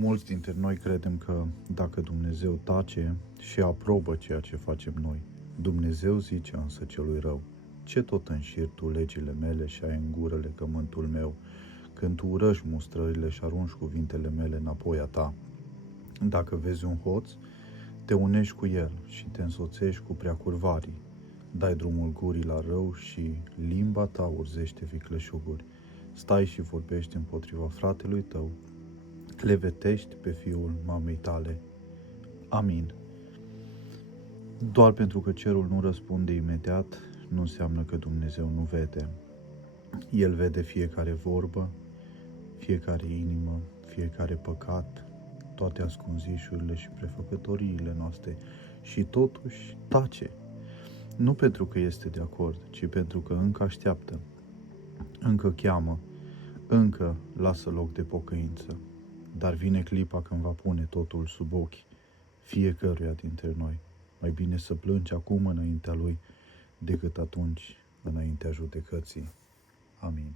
Mulți dintre noi credem că dacă Dumnezeu tace și aprobă ceea ce facem noi, Dumnezeu zice însă celui rău: ce tot înșiri tu legile mele și ai în gură legământul meu, când tu urăști mustrările și arunci cuvintele mele înapoi a ta? Dacă vezi un hoț, te unești cu el și te însoțești cu preacurvarii. Dai drumul gurii la rău și limba ta urzește vicleșuguri. Stai și vorbești împotriva fratelui tău, clevetești pe fiul mamei tale. Amin. Doar pentru că cerul nu răspunde imediat, nu înseamnă că Dumnezeu nu vede. El vede fiecare vorbă, fiecare inimă, fiecare păcat, toate ascunzișurile și prefăcătoriile noastre și totuși tace. Nu pentru că este de acord, ci pentru că încă așteaptă, încă cheamă, încă lasă loc de pocăință. Dar vine clipa când va pune totul sub ochi fiecăruia dintre noi. Mai bine să plângi acum înaintea Lui decât atunci înaintea judecății. Amin.